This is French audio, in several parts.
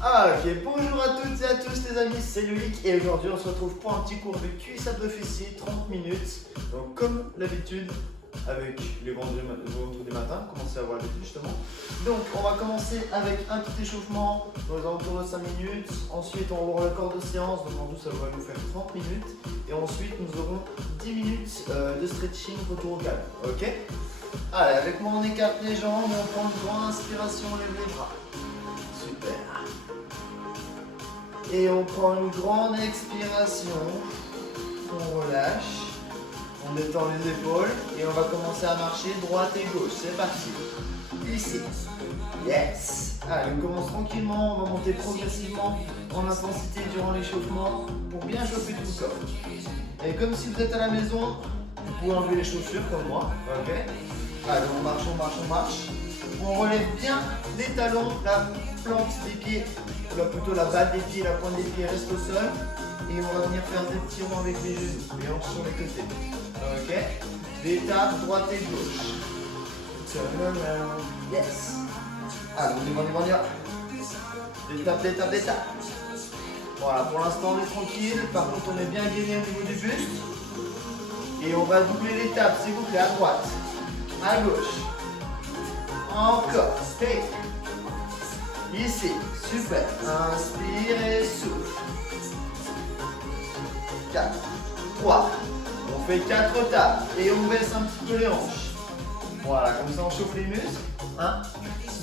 Ah ok, bonjour à toutes et à tous les amis, c'est Loïc et aujourd'hui on se retrouve pour un petit cours de cuisse à deux fessiers, 30 minutes. Donc comme l'habitude, avec les vendredis matins, commencer à avoir l'habitude justement. Donc on va commencer avec un petit échauffement dans les alentours de 5 minutes. Ensuite on va voir le corps de séance, donc en tout ça va nous faire 30 minutes. Et ensuite nous aurons 10 minutes de stretching, retour au calme. Ok? Allez, avec moi on écarte les jambes, on prend une grande inspiration, on lève les bras. Super. Et on prend une grande expiration, on relâche, on détend les épaules et on va commencer à marcher droite et gauche. C'est parti. Ici. Yes. Allez, on commence tranquillement, on va monter progressivement en intensité durant l'échauffement pour bien chauffer tout le corps. Et comme si vous êtes à la maison, vous pouvez enlever les chaussures comme moi. Ok. Allez, on marche, on marche, on marche. On relève bien les talons, la plante des pieds, ou plutôt la balle des pieds, la pointe des pieds reste au sol. Et on va venir faire des petits ronds avec les genoux, les hanches sur les côtés. Ok. Des tapes droite et gauche. Turn around. Yes. Allez, on y va. Des tapes, des tapes, des tapes. Voilà, pour l'instant on est tranquille. Par contre, on est bien gainé au niveau du buste. Et on va doubler les tapes, s'il vous plaît, à droite, à gauche. Encore. Hey. Ici. Super. Inspire et souffle. 4, 3. On fait 4 tapes et on baisse un petit peu les hanches. Voilà, comme ça on chauffe les muscles. 1,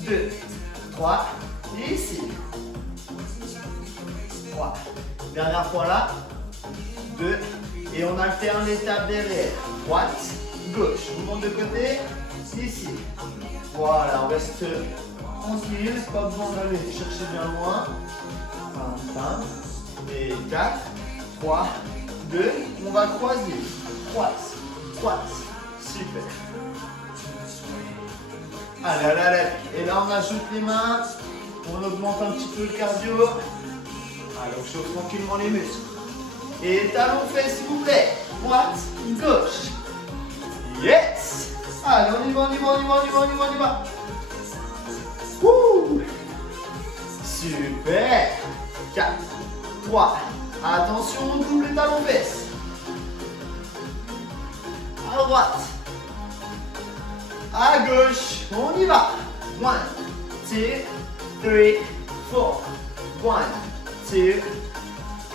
2, 3. Ici. 3. Dernière fois là. 2. Et on alterne les tapes derrière. Droite, gauche. On monte de côté. Ici. Voilà, on reste tranquille. Pas besoin d'aller chercher bien loin. 1, et 4, 3, 2. On va croiser. Croise, croise. Super. Allez, allez, allez. Et là, on ajoute les mains. On augmente un petit peu le cardio. Allez, on chauffe tranquillement les muscles. Et talons fesses, s'il vous plaît. Droite, gauche. Yes. Allez, on y va, on y va, on y va, on y va, on y va, on y va. Wouh. Super. 4, 3. Attention, on double les talons fesses. À droite. À gauche. On y va. 1, 2, 3, 4. 1, 2.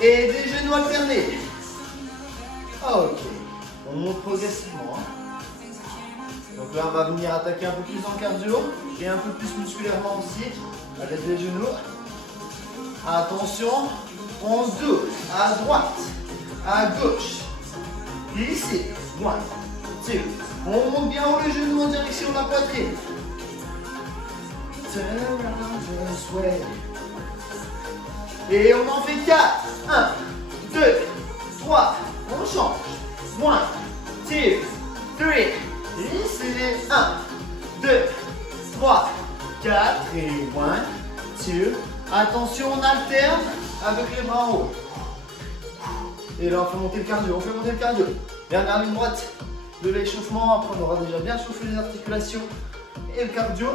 Et des genoux alternés. Ok. On monte progressivement. Donc là, on va venir attaquer un peu plus en cardio et un peu plus musculairement aussi. À l'aide des genoux. Attention. On se double. À droite. À gauche. Ici. 1, 2. On monte bien haut les genoux en direction de la poitrine. Turn around this way. Et on en fait 4. 1, 2, 3. On change. 1, 2, 3. Ici. 1, 2, 3, 4. Et 1, 2. Attention, on alterne avec les bras en haut. Et là, on fait monter le cardio. On fait monter le cardio. Dernière ligne droite de l'échauffement. Après, on aura déjà bien chauffé les articulations et le cardio.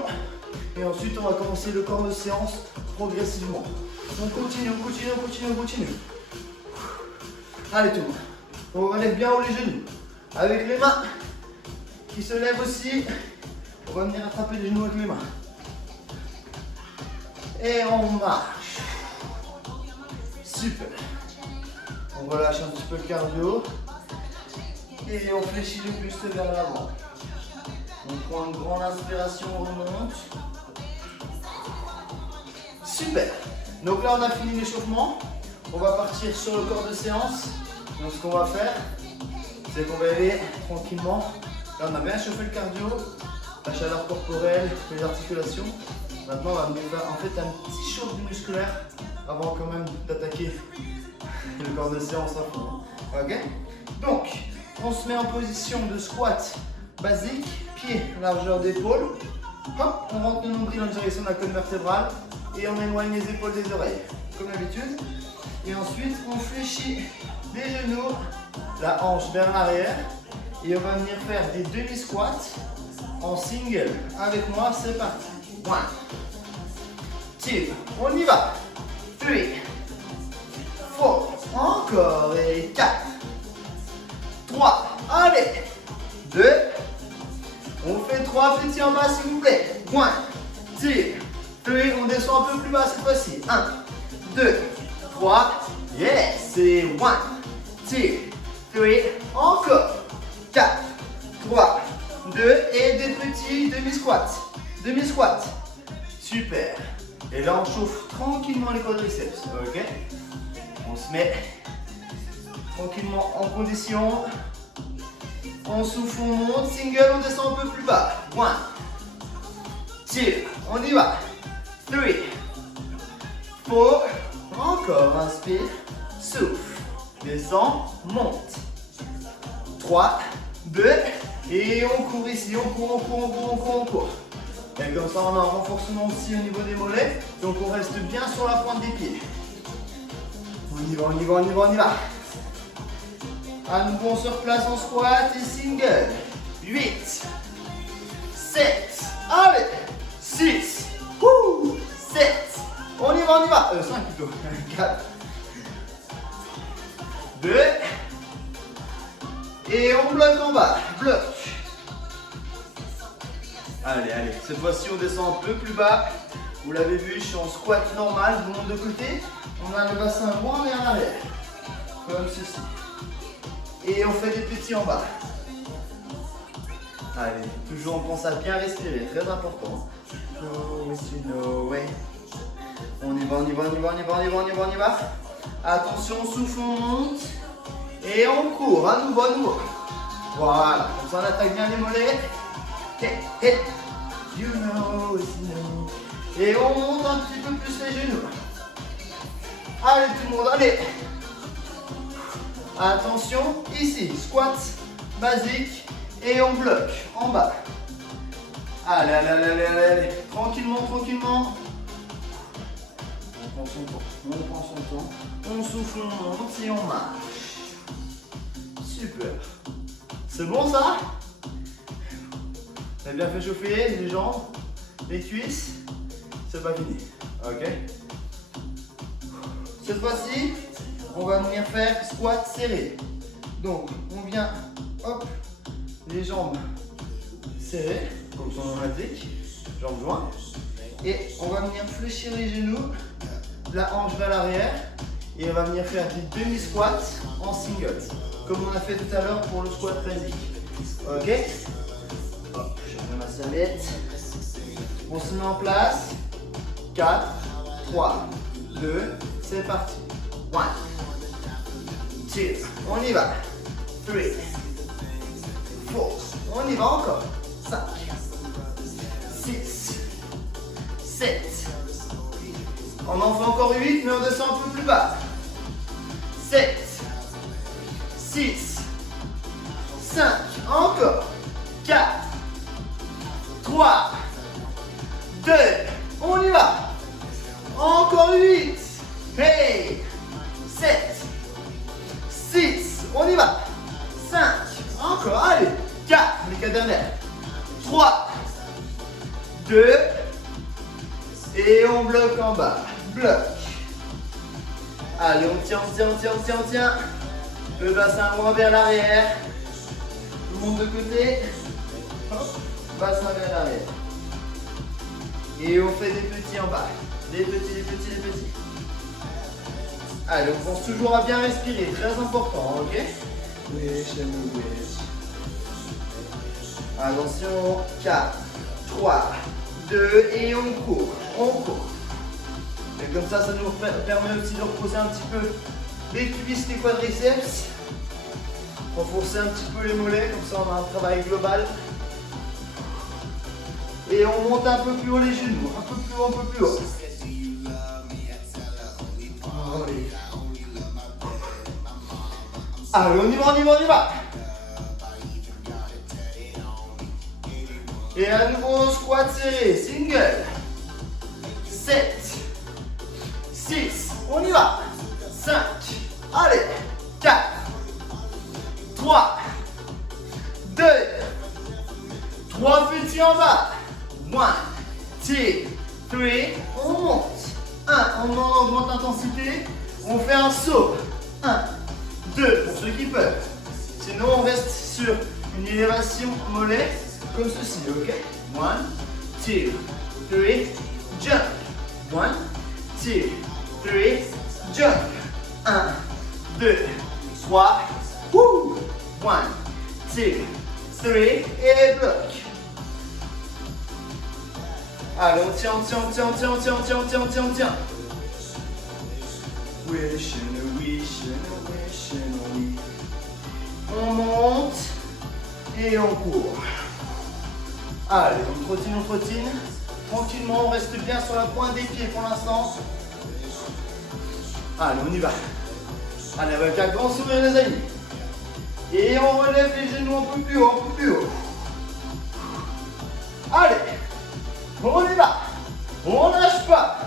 Et ensuite, on va commencer le corps de séance progressivement. On continue, on continue, on continue, on continue. Allez, tout le monde. On relève bien haut les genoux. Avec les mains qui se lèvent aussi. On va venir attraper les genoux avec les mains. Et on marche. Super. On relâche un petit peu le cardio. Et on fléchit le buste vers l'avant. On prend une grande inspiration, on remonte. Super. Donc là, on a fini l'échauffement. On va partir sur le corps de séance. Donc ce qu'on va faire, c'est qu'on va aller tranquillement. Là, on a bien chauffé le cardio, la chaleur corporelle, les articulations. Maintenant, on va faire en fait un petit chauffe musculaire avant quand même d'attaquer le corps de séance à fond. Ok? Donc, on se met en position de squat basique, pied, largeur d'épaule. Hop, on rentre le nombril en direction de la colonne vertébrale et on éloigne les épaules des oreilles, comme d'habitude. Et ensuite, on fléchit les genoux, la hanche vers l'arrière. Et on va venir faire des demi-squats en single. Avec moi, c'est parti. 1, 2, on y va. 3, 4, encore, et 4, 3, allez, 2, on fait 3 petits en bas s'il vous plaît. 1, 2, 3, on descend un peu plus bas cette fois-ci. 1, 2, 3, yes, et 1, 2, 3, encore, 4, 3, 2, et des petits demi-squats. Demi-squat. Super. Et là, on chauffe tranquillement les quadriceps. Ok? On se met tranquillement en condition. On souffle, on monte. Single, on descend un peu plus bas. 1, 2, on y va. 3, 4, encore. Inspire, souffle. Descend, monte. 3, 2, et on court ici. On court. Et comme ça, on a un renforcement aussi au niveau des mollets. Donc, on reste bien sur la pointe des pieds. On y va. À nouveau, on se replace en squat et single. 8, 7, allez, 6, 7, on y va. 5 plutôt. 4, 2, et on bloque en bas. Bloc. Allez, cette fois-ci on descend un peu plus bas. Vous l'avez vu, je suis en squat normal, je vous montre de côté. On a le bassin loin et en arrière, comme ceci. Et on fait des petits en bas. Allez, toujours on pense à bien respirer, très important. No way. On y va. Attention, souffle, on monte. Et on court, à nouveau. Voilà, comme ça on attaque bien les mollets. Hey. You know. Et on monte un petit peu plus les genoux. Allez tout le monde, allez. Attention, ici, squat basique et on bloque en bas. Allez. Tranquillement. On prend son temps. On souffle, on monte et on marche. Super. C'est bon ça? T'as bien fait chauffer les jambes, les cuisses, c'est pas fini, ok? Cette fois-ci, on va venir faire squat serré. Donc, on vient, hop, les jambes serrées, comme son nom l'indique, jambes jointes. Et on va venir fléchir les genoux, la hanche vers l'arrière. Et on va venir faire des demi-squats en single, comme on a fait tout à l'heure pour le squat basique. Ok? Hop, je remets ma serviette. On se met en place. 4, 3, 2, c'est parti. 1, 2, on y va. 3, 4, on y va encore. 5, 6, 7. On en fait encore 8, mais on descend un peu plus bas. 7, 6, 5, encore. 4, 3, 2, on y va. Encore 8. Hey. 7, 6, on y va. 5, encore, allez. 4, les 4 dernières. 3, 2, et on bloque en bas. Bloc. Allez, on tient. Le bassin loin vers l'arrière. Tout le monde de côté. Hop. Bassin vers l'arrière. Et on fait des petits en bas. Des petits. Allez, on pense toujours à bien respirer. Très important, ok? Wish. Attention. 4, 3, 2, et on court. Et comme ça nous permet aussi de reposer un petit peu les cuisses, les quadriceps. Renforcer un petit peu les mollets, comme ça on a un travail global. Et on monte un peu plus haut les genoux, un peu plus haut. Allez, on y va. Et à nouveau, squat serré, single. 7, 6, on y va. 5, allez. 4, 3, 2, 3 petits en bas. 1, 2, on monte. 1, on augmente l'intensité. On fait un saut. 1, 2, pour ceux qui peuvent. Sinon, on reste sur une élévation mollet comme ceci, ok? 1, 2, 3, jump. 1, 2, 3, jump. 1, 2, 3, woo! 1, 2, 3, et bloc. Allez, on tient. Wishing. On monte et on court. Allez, on trottine. Tranquillement, on reste bien sur la pointe des pieds pour l'instant. Allez, on y va. Allez, avec un grand sourire les amis. Et on relève les genoux un peu plus haut, Allez, on y va. On lâche pas.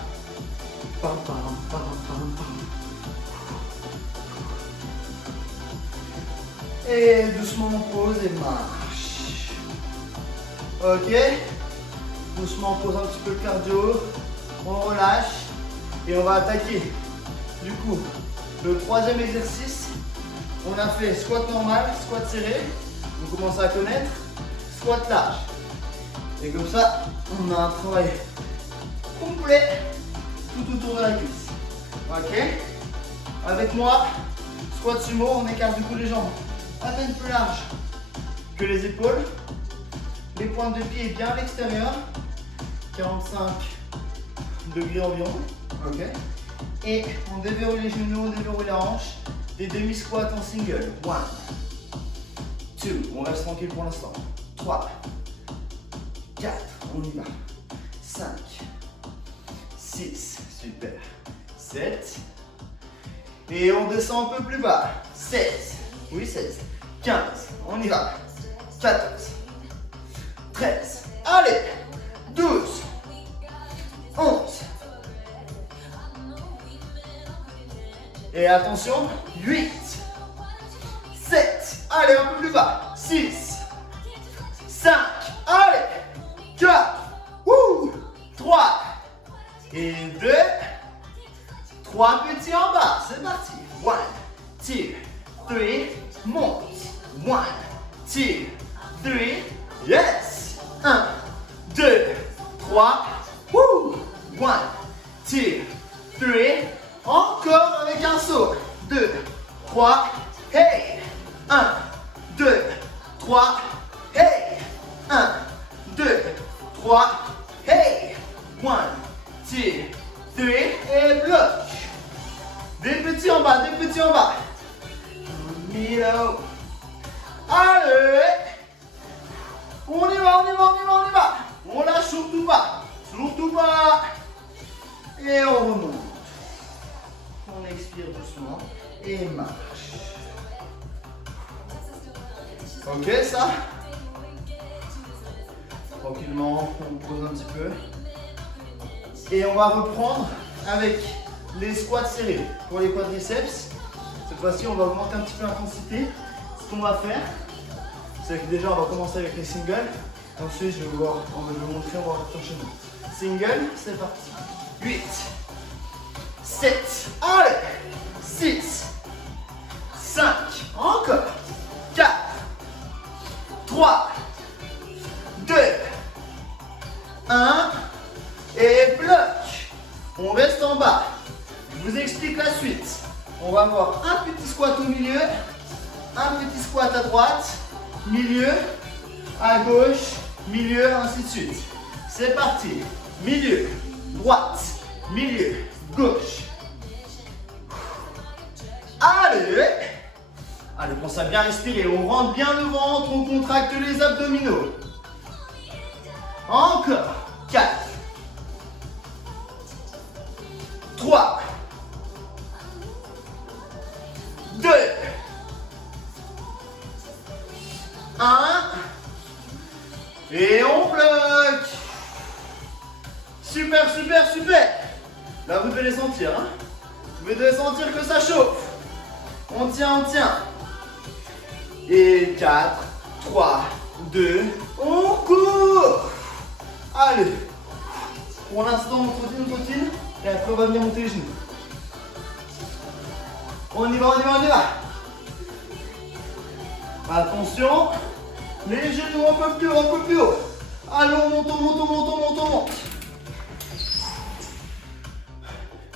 Et doucement on pose et marche. Ok. Doucement on pose un petit peu le cardio. On relâche. Et on va attaquer. Du coup, le troisième exercice. On a fait squat normal, squat serré. On commence à connaître. Squat large. Et comme ça, on a un travail complet tout autour de la cuisse. Ok. Avec moi, squat sumo, on écarte du coup les jambes à peine plus larges que les épaules. Les pointes de pied bien à l'extérieur. 45 degrés environ. Ok. Et on déverrouille les genoux, on déverrouille la hanche. Des demi-squats en single. 1, 2, on reste tranquille pour l'instant. 3, 4, on y va. 5, 6, super. 7. Et on descend un peu plus bas. 16, oui 16. 15, on y va. 14, 13, allez. 12, 11. Et attention, 8, 7, allez un peu plus bas. 6, 5, allez. 4, 3, et 2, 3 petits en bas, c'est parti. 1, 2, 3, monte. 1, 2, 3, yes. 1, 2, 3, 1, 2, 3, encore avec un saut. 2, 3, hey. 1, 2, 3, hey. 1, 2, 3, hey. 1, 2, 3, et bloc. Des petits en bas, Milo. Allez. On y va. On lâche surtout pas. Et on remonte. On expire doucement et marche. Ok ça. Tranquillement, on pose un petit peu. Et on va reprendre avec les squats serrés pour les quadriceps. Cette fois-ci, on va augmenter un petit peu l'intensité. Ce qu'on va faire, c'est que déjà, on va commencer avec les singles. Ensuite, je vais vous montrer, on va enchaîner. Single, c'est parti. 8, 7, allez. 6, 5, encore. 4, 3, 2, 1, et bloc. On reste en bas. Je vous explique la suite. On va avoir un petit squat au milieu, un petit squat à droite, milieu, à gauche, milieu, ainsi de suite. C'est parti. Milieu, droite, milieu, gauche. Allez. Allez, pense à bien respirer. On rentre bien le ventre, on contracte les abdominaux. Encore. 4, 3, 2, 1, et on bloque. Super. Là, vous devez les sentir. Hein, vous devez sentir que ça chauffe. On tient. Et 4, 3, 2, on court. Allez. 1, Pour l'instant, on trottine. Et après, on va venir monter les genoux. On y va, on y va, on y va. Attention. Les genoux un peu plus haut, un peu plus haut. Allez, on monte, on monte, on monte, on monte, on monte.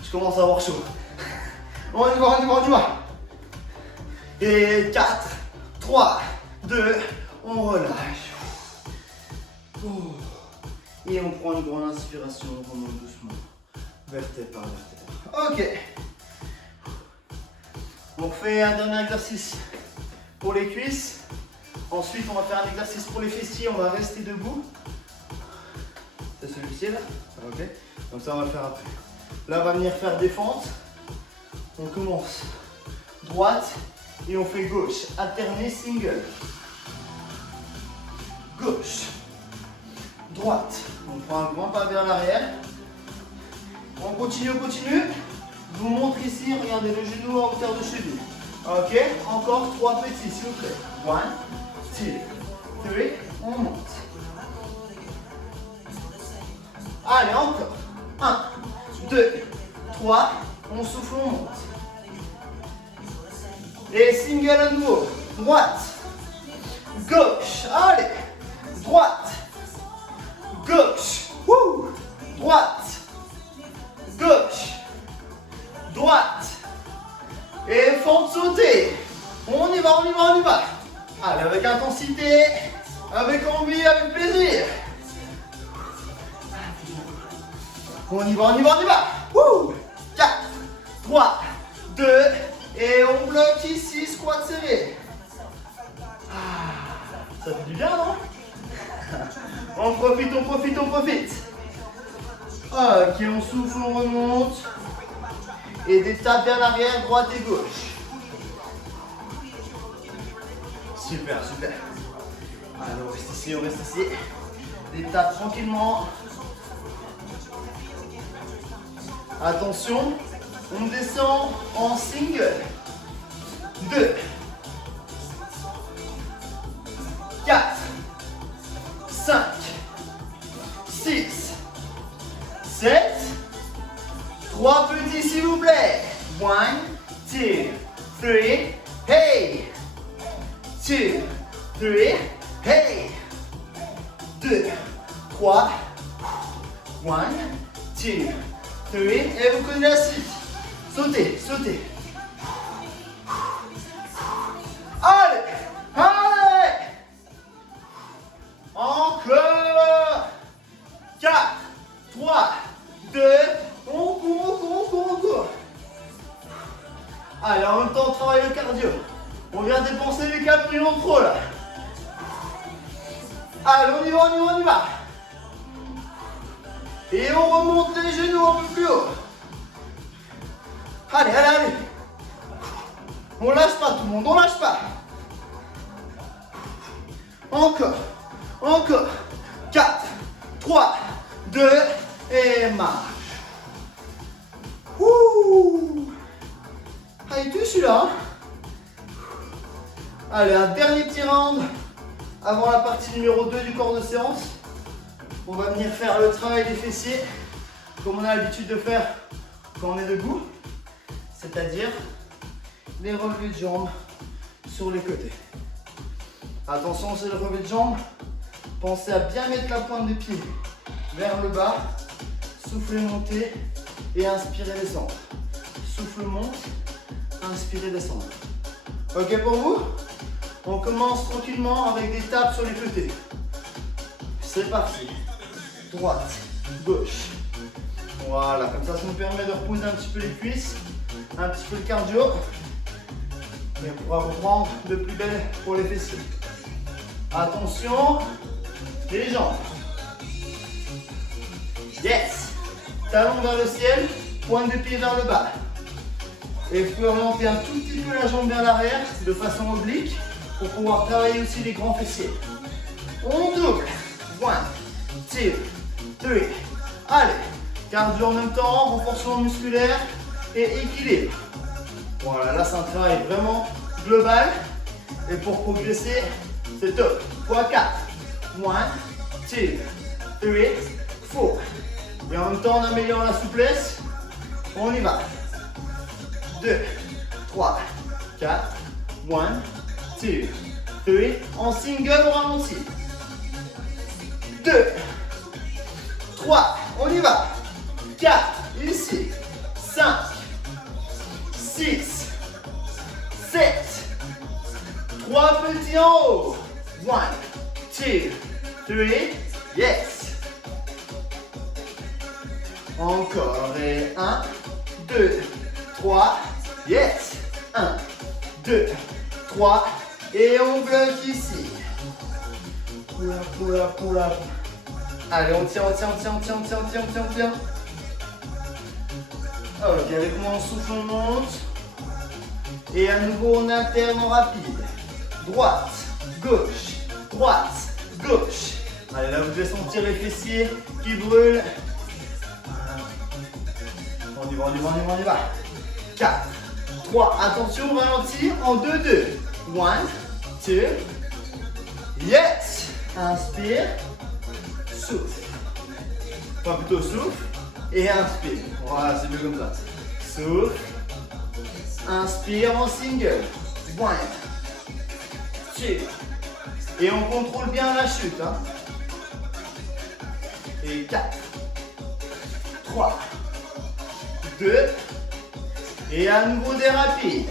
Je commence à avoir chaud. On y va, on y va, on y va. Et 4, 3, 2, on relâche. Et on prend une grande inspiration, on remonte doucement. Vertèbre par vertèbre. Ok. On fait un dernier exercice pour les cuisses. Ensuite, on va faire un exercice pour les fessiers. On va rester debout. C'est celui-ci là. Ok. Donc ça, on va le faire après. Là, on va venir faire défense. On commence droite et on fait gauche. Alterner single. Gauche. Droite. On prend un grand pas vers l'arrière. On continue, on continue. Je vous montre ici, regardez le genou à hauteur de cheville. Ok, encore 3 petits, s'il vous plaît. 1, 2, 3, on monte. Allez, encore. 1, 2, 3, on souffle, on monte. Et single à nouveau. Droite, gauche, allez. Droite, gauche, wouh. Droite, gauche, droite. Et fente sauter. On y va, on y va, on y va. Allez, avec intensité, avec envie, avec plaisir. On y va, on y va, on y va. Wouh. 4, 3, 2, et on bloque ici, squat serré. Ça fait du bien, non? On profite, on profite, on profite. Ok, on souffle, on remonte. Et des tapes vers l'arrière, droite et gauche. Super, super. Allez, on reste ici, on reste ici. Des tapes tranquillement. Attention, on descend en single. 2, 4, 5, 6, 7, 3 petits s'il vous plaît. 1, 2, 3, hey. 2, 3, hey. 2, 3, 1, 2, 3, et vous connaissez la suite. Sautez, sautez. Allez, allez. Encore. 4, 3, 2, on court. Allez, en même temps, on travaille le cardio. On vient dépenser les calories en trop là. Allez, on y va, on y va, on y va. Et on remonte les genoux un peu plus haut. Allez, allez, allez. On lâche pas tout le monde, on lâche pas. Encore, encore. 4, 3, 2, et marche. Ouh. Ah, il tue celui-là. Allez, un dernier petit round avant la partie numéro 2 du corps de séance. On va venir faire le travail des fessiers comme on a l'habitude de faire quand on est debout, c'est-à-dire les relevés de jambes sur les côtés. Attention, c'est le relevé de jambes. Pensez à bien mettre la pointe des pieds vers le bas. Soufflez, montez et inspirez, descendre. Souffle, monte, inspirez, descendre. Ok pour vous? On commence tranquillement avec des tapes sur les côtés. C'est parti. Droite, gauche. Voilà, comme ça nous permet de reposer un petit peu les cuisses, un petit peu le cardio. Et on pourra reprendre de plus belle pour les fessiers. Attention, les jambes. Yes. Talon vers le ciel, pointe de pied vers le bas. Et vous pouvez orienter un tout petit peu la jambe vers l'arrière de façon oblique pour pouvoir travailler aussi les grands fessiers. On double. 1, 2, 3. Allez. Cardio en même temps, renforcement musculaire et équilibre. Voilà, là c'est un travail vraiment global. Et pour progresser, c'est top. Fois 4. 1, 2, 3, 4. Et en même temps, on améliore la souplesse. On y va. 2, 3, 4. 1, 2, 3. En single, on ralentit. 2, 3. On y va. 4. Ici. 5, 6, 7. 3 petits en haut. 1, 2, 3. Yes. Encore. Et 1, 2, 3. Yes. 1, 2, 3. Et on bloque ici. Pull up, pull up, pull up. Allez, on tient, on tient, on tient, on tient, on tient, on tient, on tient, on tient. Ok, avec moi on souffle, on monte. Et à nouveau on alterne en rapide. Droite, gauche, droite, gauche. Allez, là vous devez sentir les fessiers qui brûlent. On y va, on y va, on y va, on y va. 4, 3, attention, ralentir en 2, 2. 1, 2. Yes. Inspire. Souffle. Enfin plutôt souffle. Et inspire. Voilà, c'est mieux comme ça. Souffle. Inspire en single. 1, 2. Et on contrôle bien la chute. Hein. Et 4, 3, 2. Et à nouveau des rapides.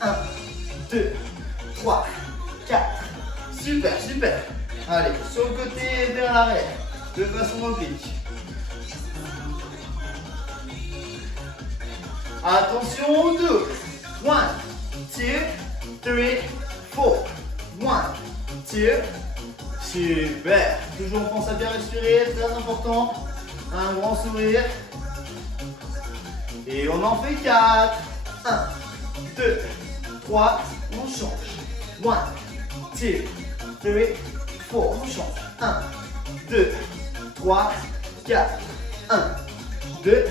1, 2, 3, 4. Super, super. Allez, sur le côté et vers l'arrière. De façon oblique. Attention au double. 1, 2, 3, 4. 1, 2. Super. Toujours on pense à bien respirer, très important. Un grand sourire. Et on en fait 4. 1, 2, 3. On change. 1, 2, 3, 4. On change. 1, 2, 3, 4. 1, 2,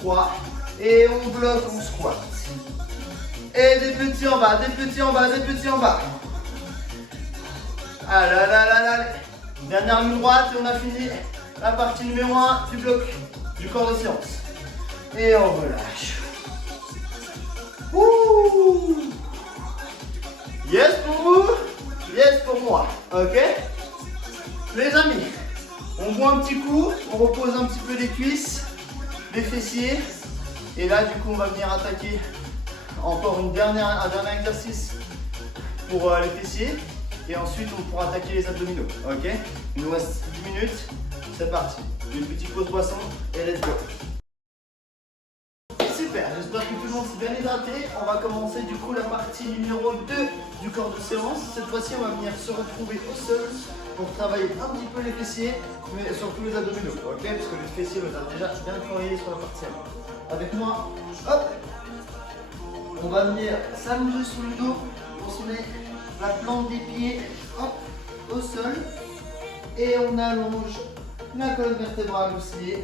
3. Et on bloque, on squat. Et des petits en bas, des petits en bas, des petits en bas. Ah là là là là. Dernière ligne droite et on a fini la partie numéro 1 du bloc du corps de séance. Et on relâche. Ouh. Yes pour vous, yes pour moi. Ok. Les amis, on boit un petit coup, on repose un petit peu les cuisses, les fessiers. Et là, du coup, on va venir attaquer encore un dernier exercice pour les fessiers. Et ensuite, on pourra attaquer les abdominaux. Ok. Il nous reste 10 minutes. C'est parti. Une petite pause boisson et let's go. Super, j'espère que tout le monde s'est bien hydraté. On va commencer du coup la partie numéro 2 du corps de séance. Cette fois-ci, on va venir se retrouver au sol pour travailler un petit peu les fessiers, mais surtout les abdominaux, ok? Parce que les fessiers, on a déjà bien travaillé sur la partie avant. Avec moi, hop, on va venir s'allonger sur le dos. On se met la plante des pieds, hop, au sol. Et on allonge la colonne vertébrale aussi.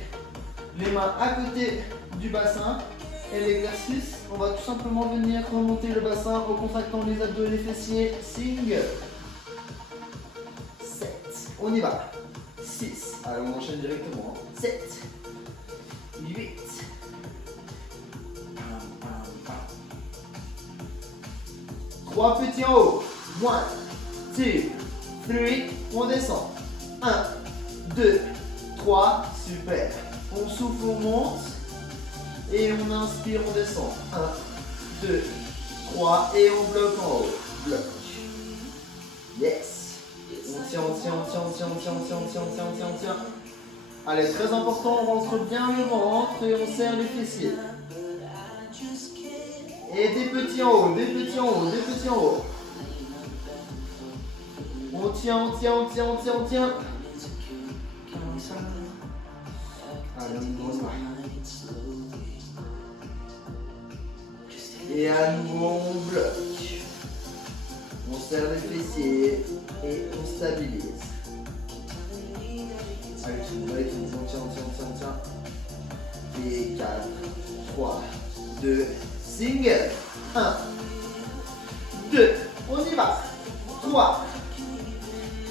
Les mains à côté du bassin. Et l'exercice, on va tout simplement venir remonter le bassin en contractant les abdos et les fessiers. Single. 7. On y va. 6. Allez, on enchaîne directement. 7. 8. 3 petits en haut. 1, 2, 3. On descend. 1, 2, 3. Super. On souffle, on monte. Et on inspire, on descend. 1, 2, 3. Et on bloque en haut. Bloc. Yes. On tient, on tient, on tient, on tient, on tient, on tient, on tient, on tient, on tient, on tient. Allez, très important, on rentre bien le ventre et on serre les fessiers. Et des petits en haut, des petits en haut, des petits en haut. On tient, on tient, on tient, on tient, on tient. Allez, on y va. Et à nouveau, on bloque. On serre les fessiers et on stabilise. Allez, on tient, on tient, on tient, on tient. Et 4, 3, 2, single. 1, 2, on y va. 3,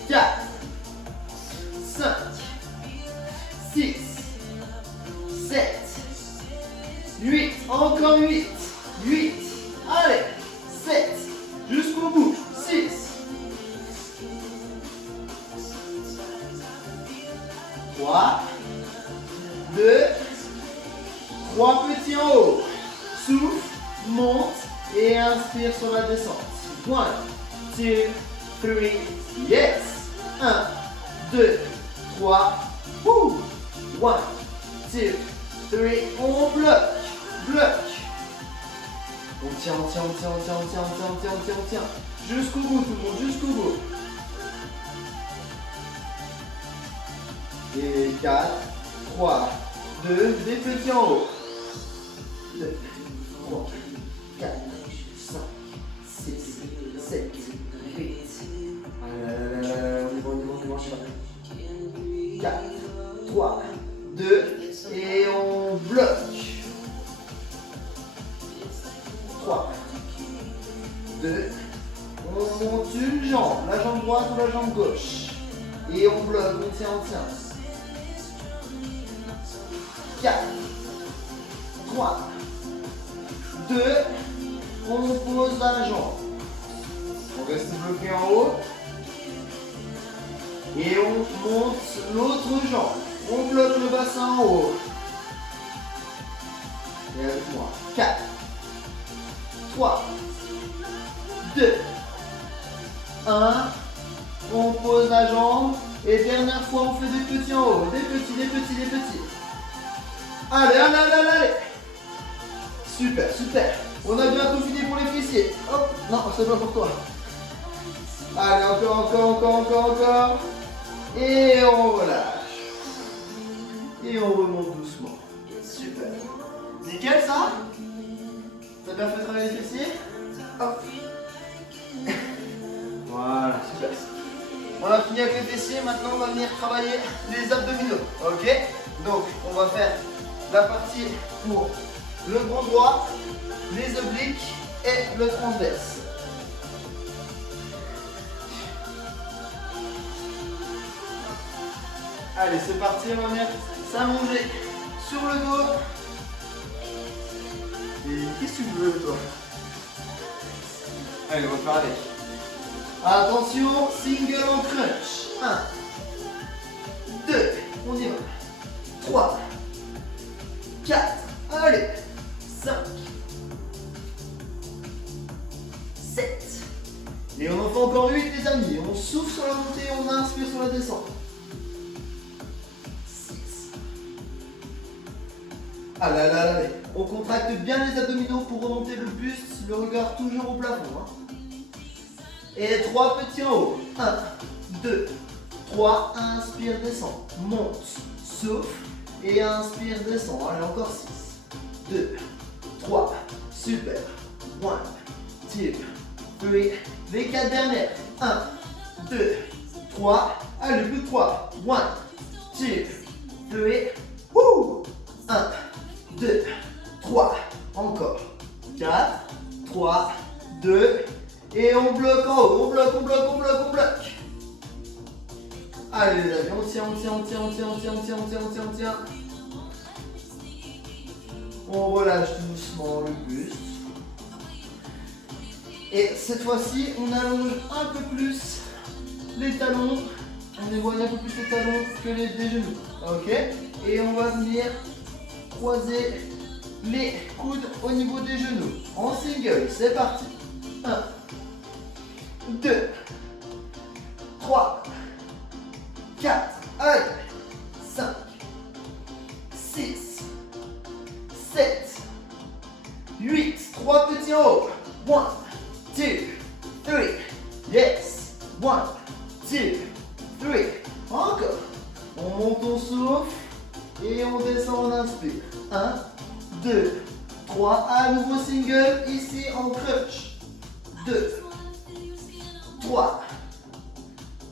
4, 5, 6, Encore 8. 8. Allez. 7. Jusqu'au bout. 6. 3. 2. 3 petits en haut. Souffle, monte et inspire sur la descente. 1, 2, 3, yes. 1, 2, 3. 1, 2, 3. On bloque. Bloque. On tient, on tient, on tient, on tient, on tient, on tient, on tient, on tient, on tient. Jusqu'au bout, tout le monde, jusqu'au bout. Et 4, 3, 2, des petits en haut. 2, 3, 4, 5, 6, 7, 8. On y va, je sais pas. 4, 3, 2, et on bloque. 3, 2, on monte une jambe, la jambe droite ou la jambe gauche. Et on bloque, on tient, on tient. 4, 3, 2, on pose la jambe. On reste bloqué en haut. Et on monte l'autre jambe. On bloque le bassin en haut. Et avec moi. 4, 3, 2, 1. On pose la jambe. Et dernière fois, on fait des petits en haut. Des petits, des petits, des petits. Allez, allez, allez, allez. Super, super. On a bientôt fini pour les fessiers. Hop, non, c'est pas pour toi. Allez, encore, encore, encore, encore, encore. Et on relâche. Et on remonte doucement. Super. Nickel ça? T'as bien fait travailler les fessiers? Hop. Voilà, super. On a fini avec les fessiers, maintenant on va venir travailler les abdominaux. Ok? Donc on va faire la partie pour le grand droit, les obliques et le transverse. Allez, c'est parti, on va venir s'allonger sur le dos. Et qu'est-ce que tu veux, toi? Allez, on va faire avec. Attention, single en crunch. 1, 2, on y va. 3, 4, allez. 5, 7. Et on en fait encore 8, les amis. On souffle sur la montée, on inspire sur la descente. 6. Ah là là là. On contracte bien les abdominaux pour remonter le buste, le regard toujours au plafond. Hein. Et 3 petits en haut. 1, 2, 3. Inspire, descend. Monte, souffle. Et inspire, descend. Allez, encore 6. 2, 3. Super. 1, 2, 3. Les 4 dernières. 1, 2, 3. Allez, plus de 3. 1, 2, 3. 1, 2, 3. Encore. 4, 3, 2. Et on bloque en haut. On bloque, on bloque, on bloque, on bloque. Allez les amis, on tient, on tient, on tient, on tient, on tient, on tient, on tient, on tient, on tient. On relâche doucement le buste. Et cette fois-ci, on allonge un peu plus les talons. On éloigne un peu plus les talons que des genoux. Ok? Et on va venir croiser les coudes au niveau des genoux. En single, c'est parti. 1, 2, 3, 4, allez, 5, 6, 7, 8, 3 petits en haut. 1, 2, 3, yes. 1, 2, 3, encore. On monte, on souffle et on descend, on inspire. 1, 2, 3, à nouveau single, ici en crunch. 2, 3,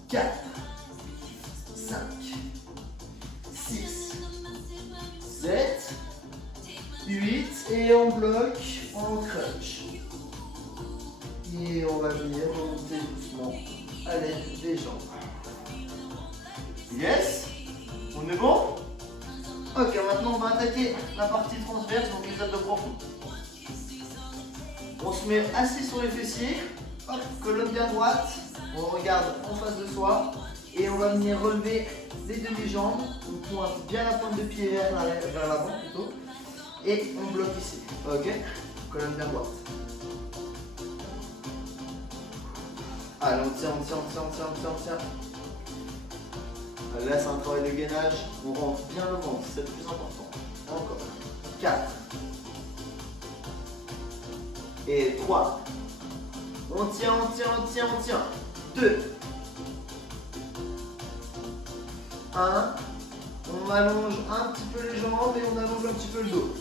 4, 5, 6, 7, 8 et on bloque en crunch. Et on va venir remonter doucement à l'aide des jambes. Yes? On est bon? Ok, maintenant on va attaquer la partie transverse, donc les abdos profonds. On se met assis sur les fessiers. Hop, colonne bien droite. On regarde en face de soi. Et on va venir relever les demi-jambes. On pointe bien la pointe de pied vers l'avant plutôt. Et on bloque ici. Ok? Colonne bien droite. Allez, on tient. Allez, là, c'est un travail de gainage. On rentre bien le ventre, c'est le plus important. Encore. 4. Et 3. On tient. 2. 1. On allonge un petit peu les jambes et on allonge un petit peu le dos.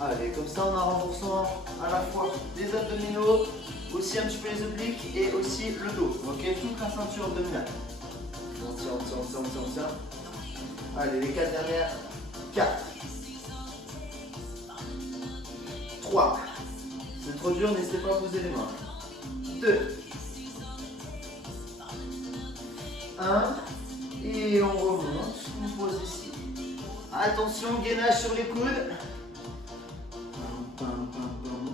Allez, comme ça, on a un renforcement à la fois des abdominaux, aussi un petit peu les obliques et aussi le dos. Ok, toute la ceinture abdominale. On tient. Allez, les 4 dernières. 4. 3. C'est trop dur, n'hésitez pas à poser les mains. 2. 1. Et on remonte. On pose ici. Attention, gainage sur les coudes.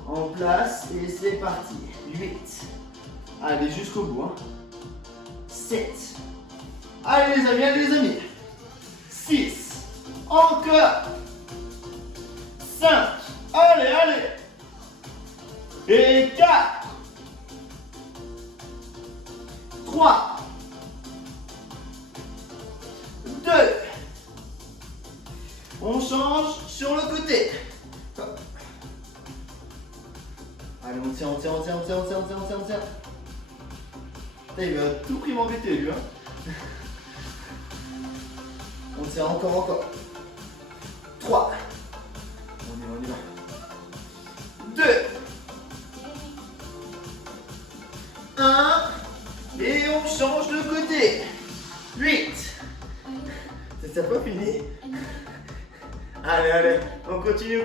En place. Et c'est parti. 8. Allez, jusqu'au bout. Hein. 7. Allez les amis. 6. Encore. 5. Allez. Et 4. 3. 2. On change sur le côté. Allez, on tient. Il va tout prix m'embêter lui. Hein. On tient encore. 3. On y va. 2. 1. Et on change de côté. 8. C'est pas fini. Allez. On continue.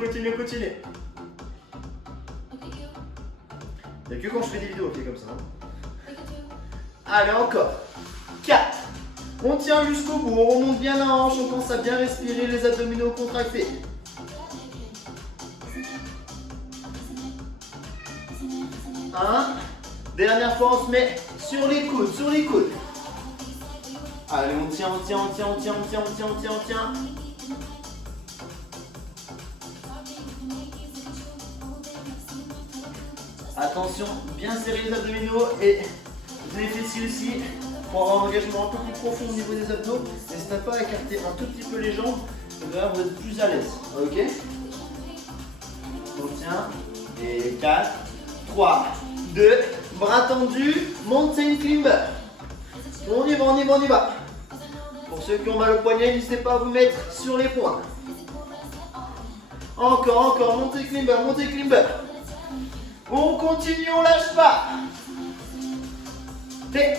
Il n'y a que quand je fais des vidéos comme ça. Hein. Allez, encore. 4. On tient jusqu'au bout, on remonte bien la hanche, on pense à bien respirer, les abdominaux contractés. 1. Dernière fois, on se met sur les coudes. Allez, on tient. Attention, bien serrer les abdominaux et les fessiers aussi pour avoir un engagement un peu plus profond au niveau des abdos. N'hésitez pas à écarter un tout petit peu les jambes, ça vous êtes plus à l'aise. Ok? On tient. Et 4, 3, 2, bras tendus, mountain climber. On y va. Pour ceux qui ont mal au poignet, n'hésitez pas à vous mettre sur les poings. Encore, mountain climber. On continue, on lâche pas. Hey.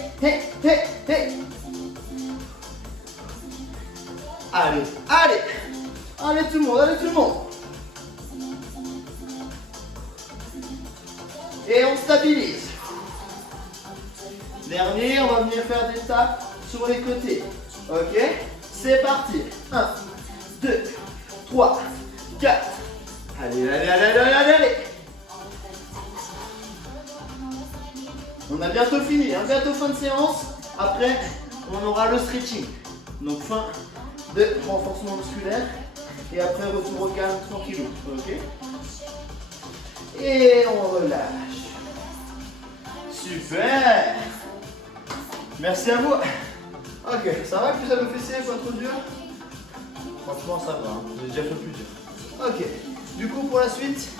Allez tout le monde. Et on stabilise. Dernier, on va venir faire des tapes sur les côtés. Ok? C'est parti. 1, 2, 3, 4. Allez. On a bientôt fini, bientôt fin de séance. Après, on aura le stretching. Donc fin de renforcement musculaire. Et après, retour au calme tranquillou. Ok? Et on relâche. Super! Merci à vous. Ok, ça va que ça me fessier, pas trop dur? Franchement, ça va. J'ai déjà fait plus dur. Ok, du coup, pour la suite,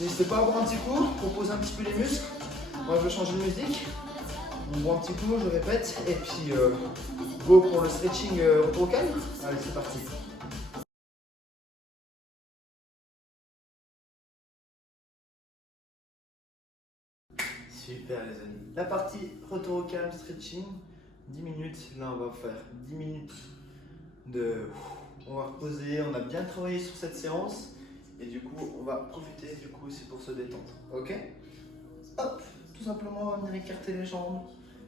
n'hésitez pas à boire un petit coup pour poser un petit peu les muscles. Moi, je vais changer de musique. On boit un petit coup, je répète. Et puis, go pour le stretching au calme. Allez, c'est parti. Super les amis. La partie retour au calme, stretching, 10 minutes. Là on va faire 10 minutes de... On va reposer, on a bien travaillé sur cette séance. Et du coup on va profiter du coup aussi pour se détendre. Ok? Hop, tout simplement on va venir écarter les jambes.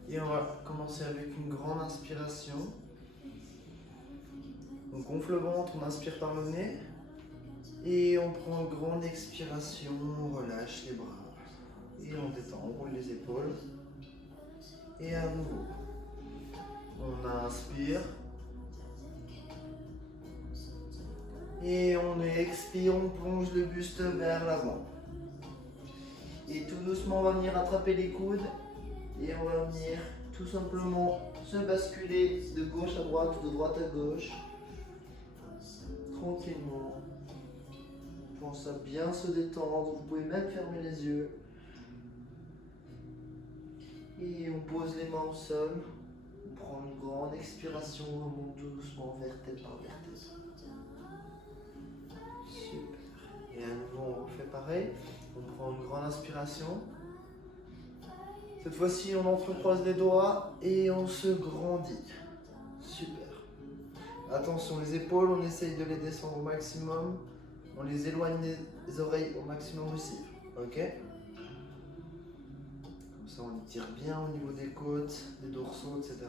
Et on va commencer avec une grande inspiration. On gonfle le ventre, on inspire par le nez. Et on prend une grande expiration, on relâche les bras. Et on détend, on roule les épaules. Et à nouveau, on inspire. Et on expire, on plonge le buste vers l'avant. Et tout doucement, on va venir attraper les coudes. Et on va venir tout simplement se basculer de gauche à droite ou de droite à gauche. Tranquillement. On pense à bien se détendre. Vous pouvez même fermer les yeux. Et on pose les mains au sol. On prend une grande expiration. On remonte tout doucement vertèbre par vertèbre. Super. Et à nouveau, on refait pareil. On prend une grande inspiration. Cette fois-ci, on entrecroise les doigts et on se grandit. Super. Attention, les épaules, on essaye de les descendre au maximum. On les éloigne des oreilles au maximum aussi. Ok? Comme ça, on étire bien au niveau des côtes, des dorsaux, etc.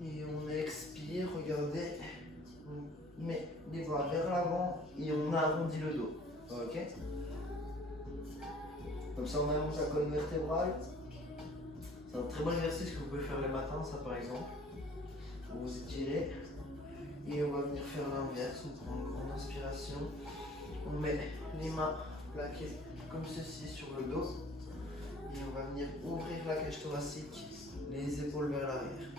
Et on expire, regardez. On met les bras vers l'avant et on arrondit le dos. Ok? Comme ça, on allonge la colonne vertébrale. C'est un très bon exercice que vous pouvez faire les matins, ça par exemple. Vous vous étirez. Et on va venir faire l'inverse. On prend une grande inspiration. On met les mains plaquées comme ceci sur le dos. Et on va venir ouvrir la cage thoracique, les épaules vers l'arrière.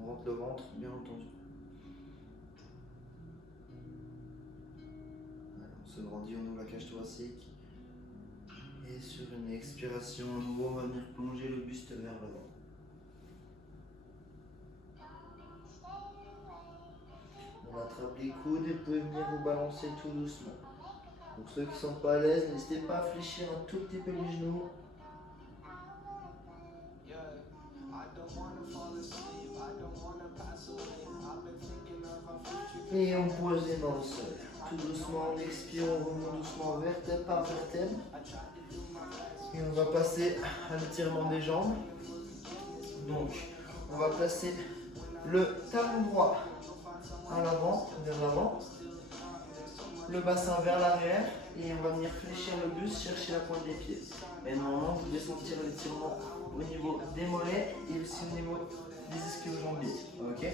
On rentre le ventre, bien entendu. Allez, on se grandit, on ouvre la cage thoracique. Et sur une expiration, à nouveau, on va venir plonger le buste vers l'avant. On attrape les coudes et vous pouvez venir vous balancer tout doucement. Pour ceux qui ne sont pas à l'aise, n'hésitez pas à fléchir un tout petit peu les genoux. Et on pose les mains au sol. Tout doucement, on expire, on remonte doucement vertèbre par vertèbre. Et on va passer à l'étirement des jambes. Donc, on va placer le talon droit à l'avant, vers l'avant, le bassin vers l'arrière et on va venir fléchir le buste, chercher la pointe des pieds. Et normalement, vous devez sentir l'étirement au niveau des mollets et aussi au niveau des ischio-jambiers. Ok?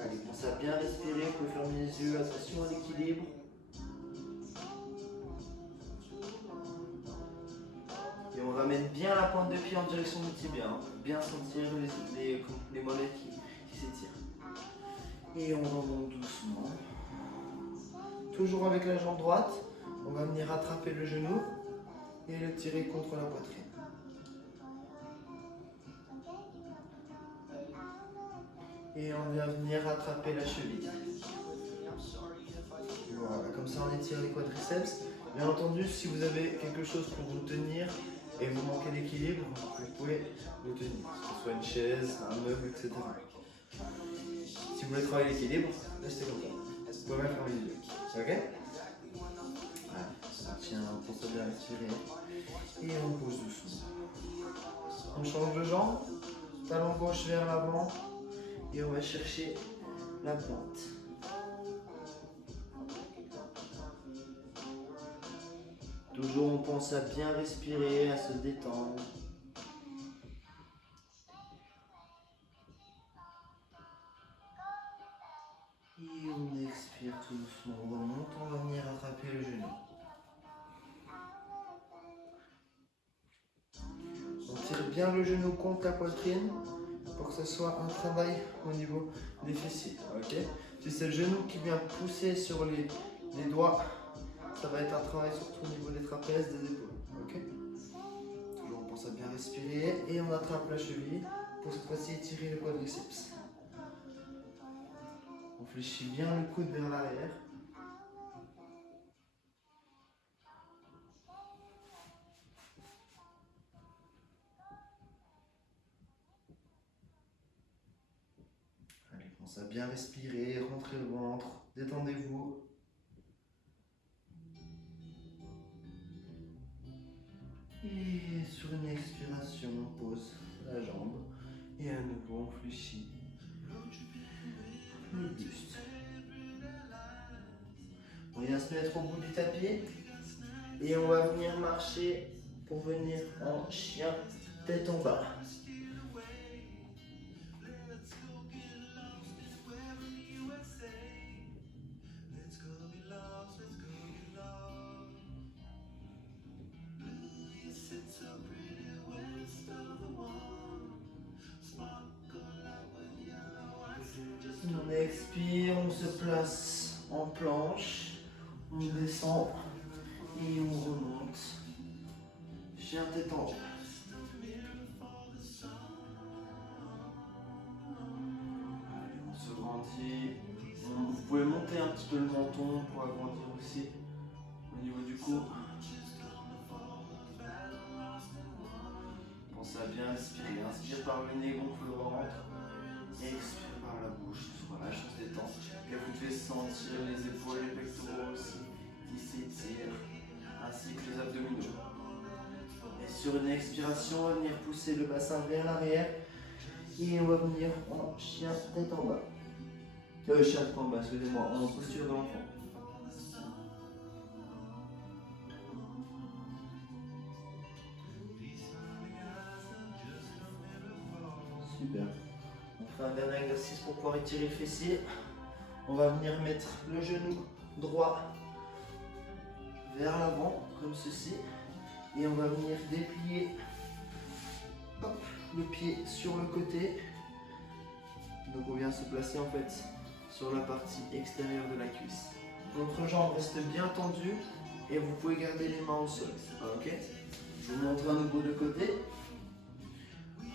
Allez, commencez à bien respirer, vous pouvez fermer les yeux, attention à l'équilibre. Et on ramène bien la pointe de pied en direction du tibia, hein. Bien sentir les mollets qui s'étirent. Et on remonte doucement. Toujours avec la jambe droite, on va venir attraper le genou et le tirer contre la poitrine. Et on vient venir attraper la cheville. Voilà, comme ça on étire les quadriceps. Bien entendu, si vous avez quelque chose pour vous tenir et vous manquez d'équilibre, vous pouvez vous tenir, que ce soit une chaise, un meuble, etc. Si vous voulez travailler l'équilibre, restez comme ça. Vous pouvez même fermer les yeux. Ok? Voilà, on tient, on pense à bien respirer. Et on pose doucement. On change de jambe, talon gauche vers l'avant. Et on va chercher la pointe. Toujours on pense à bien respirer, à se détendre. Et on expire tout doucement, on remonte, on va venir attraper le genou. On tire bien le genou contre la poitrine pour que ce soit un travail au niveau des fessiers. Ok? Si c'est le genou qui vient pousser sur les doigts, ça va être un travail surtout au niveau des trapèzes, des épaules. Ok? Toujours on pense à bien respirer et on attrape la cheville pour cette fois-ci étirer le quadriceps. On fléchit bien le coude vers l'arrière. Allez, commencez à bien respirer, rentrez le ventre, détendez-vous. Et sur une expiration, on pose la jambe Et à nouveau, on fléchit le buste. On vient se mettre au bout du tapis et on va venir marcher pour venir en chien tête en bas. On expire, on se place en planche, on descend et on remonte. Chien tête en haut. Allez, on se grandit. Vous pouvez monter un petit peu le menton pour agrandir aussi au niveau du cou. Pensez à bien inspirer. Inspire par le nez, gonfle le ventre. Expire par la bouche, on se relâche, on se détend. Et vous devez sentir les épaules, les pectoraux aussi qui s'étirent, ainsi que les abdominaux. Et sur une expiration, on va venir pousser le bassin vers l'arrière. Et on va venir en chien tête en bas. Chien tête en bas, excusez-moi, en posture de l'enfant. Super. On fait un dernier exercice pour pouvoir étirer le fessier. On va venir mettre le genou droit vers l'avant, comme ceci. Et on va venir déplier hop, le pied sur le côté. Donc on vient se placer en fait sur la partie extérieure de la cuisse. Votre jambe reste bien tendue et vous pouvez garder les mains au sol. Ok. Je vous montre à nouveau de côté.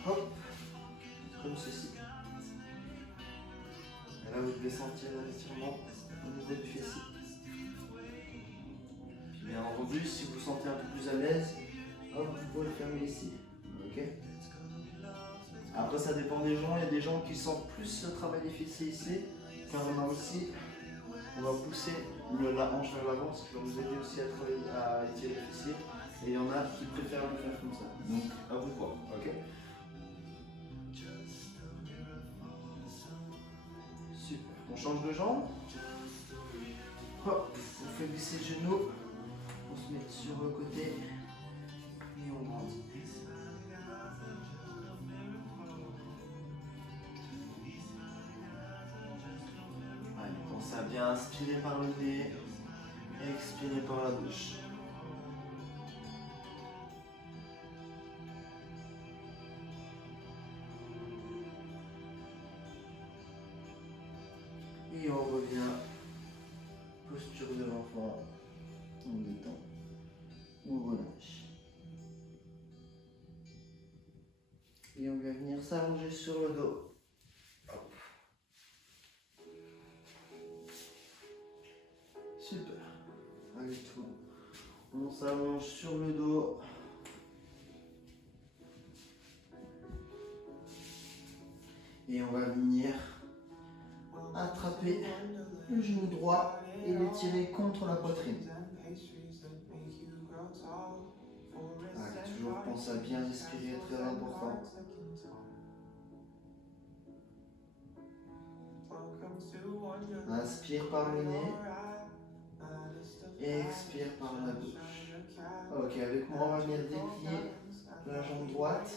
Hop, comme ceci. Et là vous devez sentir l'étirement au niveau du fessier. Bien entendu, si vous vous sentez un peu plus à l'aise, hop, vous pouvez le fermer ici. Ok. Après ça dépend des gens, il y a des gens qui sentent plus le travail des fessiers ici, car on a aussi, on va pousser la hanche vers l'avant, ce qui va vous aider aussi à étirer les fessiers, et il y en a qui préfèrent le faire comme ça. Donc à vous de voir, ok. Super, on change de jambe, hop, on fait glisser le genou, on se met sur le côté, et on grandit. Allez, pensez à bien inspirer par le nez, expirer par la bouche. Et on revient, posture de l'enfant, on détend, on relâche. Et on va venir s'allonger sur le dos. Hop. Super. Allez, tout. On s'allonge sur le dos. Et on va venir attraper le genou droit et l'étirer contre la poitrine. Allez, toujours penser à bien respirer, très important. Inspire par le nez. Et expire par la bouche. Ok, avec moi on va venir déplier la jambe droite.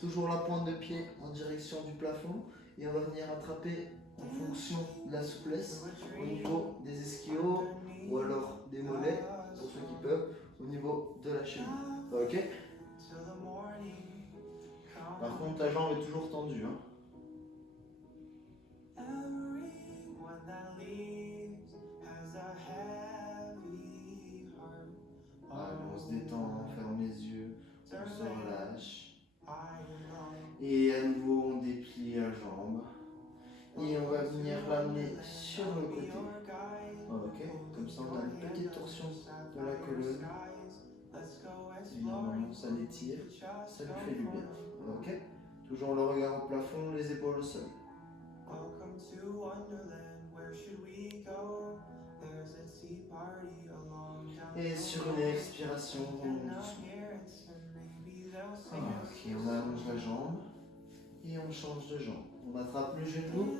Toujours la pointe de pied en direction du plafond. Et on va venir attraper en fonction de la souplesse au niveau des ischios ou alors des mollets, pour ceux qui peuvent, au niveau de la cheville. Ok. Par contre, ta jambe est toujours tendue. Hein. Allez, on se détend, on ferme les yeux, on se relâche. Et à nouveau, on déplie la jambe. Et on va venir l'amener sur le côté. Ok, comme ça on a une petite torsion de la colonne. Et normalement ça l'étire, ça lui fait du bien. Ok, toujours le regard au plafond, les épaules au sol. Et sur une expiration, on monte doucement. Ok, on allonge la jambe. Et on change de jambe. On attrape le genou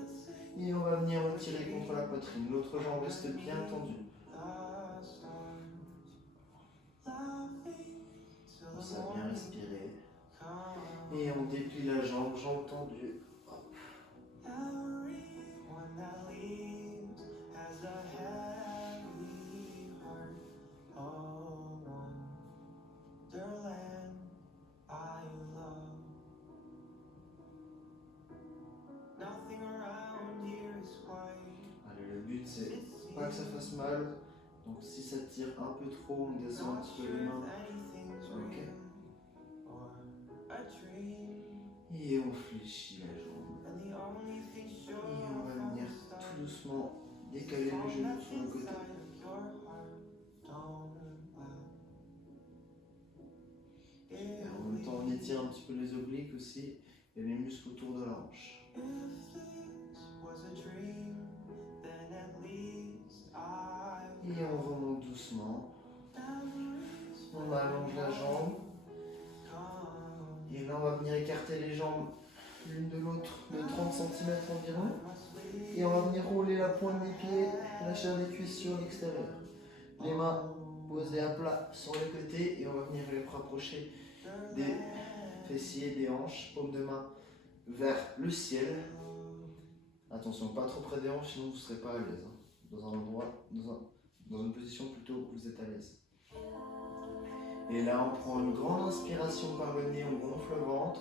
et on va venir retirer contre la poitrine. L'autre jambe reste bien tendue. On s'est bien respiré. Et on déplie la jambe, jambe tendue. Hop. Allez, le but c'est pas que ça fasse mal. Donc si ça tire un peu trop, on descend un petit peu les mains. Ok. Et on fléchit la jambe. Et on va venir tout doucement décaler le genou sur le côté. Et en même temps, on étire un petit peu les obliques aussi et les muscles autour de la hanche. Et on remonte doucement. On allonge la jambe. Et là, on va venir écarter les jambes l'une de l'autre de 30 cm environ. Et on va venir rouler la pointe des pieds, la chair des cuisses sur l'extérieur. Les mains posées à plat sur les côtés et on va venir les rapprocher des fessiers, des hanches, paume de main vers le ciel. Attention, pas trop près des hanches, sinon vous ne serez pas à l'aise. Dans un endroit, dans une position plutôt où vous êtes à l'aise. Et là, on prend une grande inspiration par le nez, on gonfle le ventre.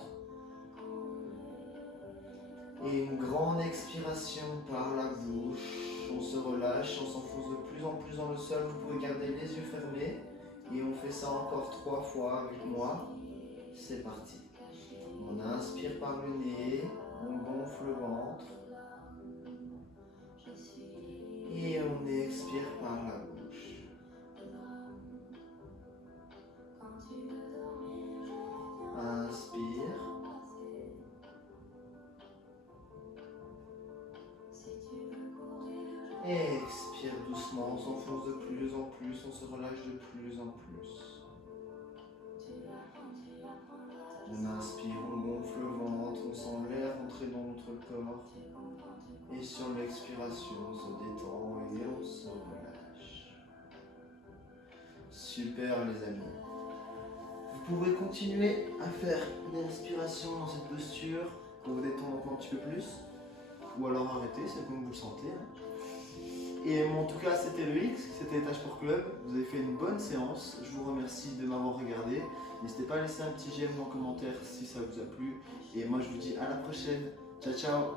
Et une grande expiration par la bouche. On se relâche, on s'enfonce de plus en plus dans le sol. Vous pouvez garder les yeux fermés. Et on fait ça encore 3 fois avec moi. C'est parti. On inspire par le nez, on gonfle le ventre. Et on expire par la bouche. Inspire. Expire doucement, on s'enfonce de plus en plus, on se relâche de plus en plus. On inspire, on gonfle le ventre, on sent l'air entrer dans notre corps. Et sur l'expiration, on se détend et on se relâche. Super les amis. Vous pouvez continuer à faire des respirations dans cette posture pour vous détendre encore un petit peu plus. Ou alors arrêter, c'est comme vous le sentez. Et en tout cas, c'était Loïc, c'était Étage Sport Club. Vous avez fait une bonne séance. Je vous remercie de m'avoir regardé. N'hésitez pas à laisser un petit j'aime en commentaire si ça vous a plu. Et moi, je vous dis à la prochaine. Ciao, ciao.